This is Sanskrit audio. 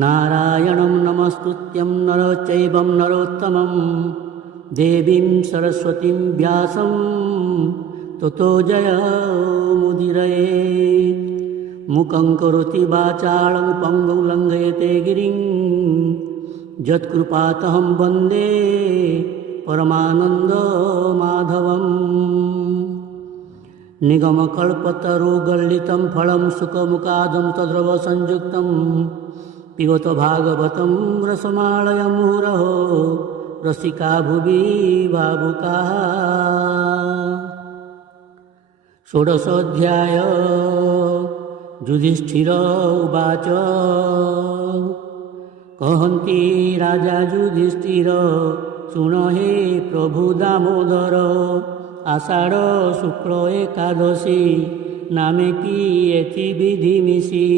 नारायणं नमस्तुत्यं नरं चैवं नरोत्तमं देवीं सरस्वतीं व्यासं ततो जयमुदीरयेत्। मुखं करोति वाचालं पङ्गुं लङ्घयते गिरिं यत्कृपातहं वन्दे परमानन्दमाधवम्। निगमकल्पतरुगलितं फलं सुखमुखादं तद्रवसंयुक्तं पिबत भागवतं रसमालयं मुहुरहो रसिका भुवि भावुकाः। षोडशोऽध्याय। युधिष्ठिर उवाच कहन्ति राजा युधिष्ठिर शृण हे प्रभु दामोदर आषाढ़ शुक्ल एकादशी नामे की एति विधि मिशी।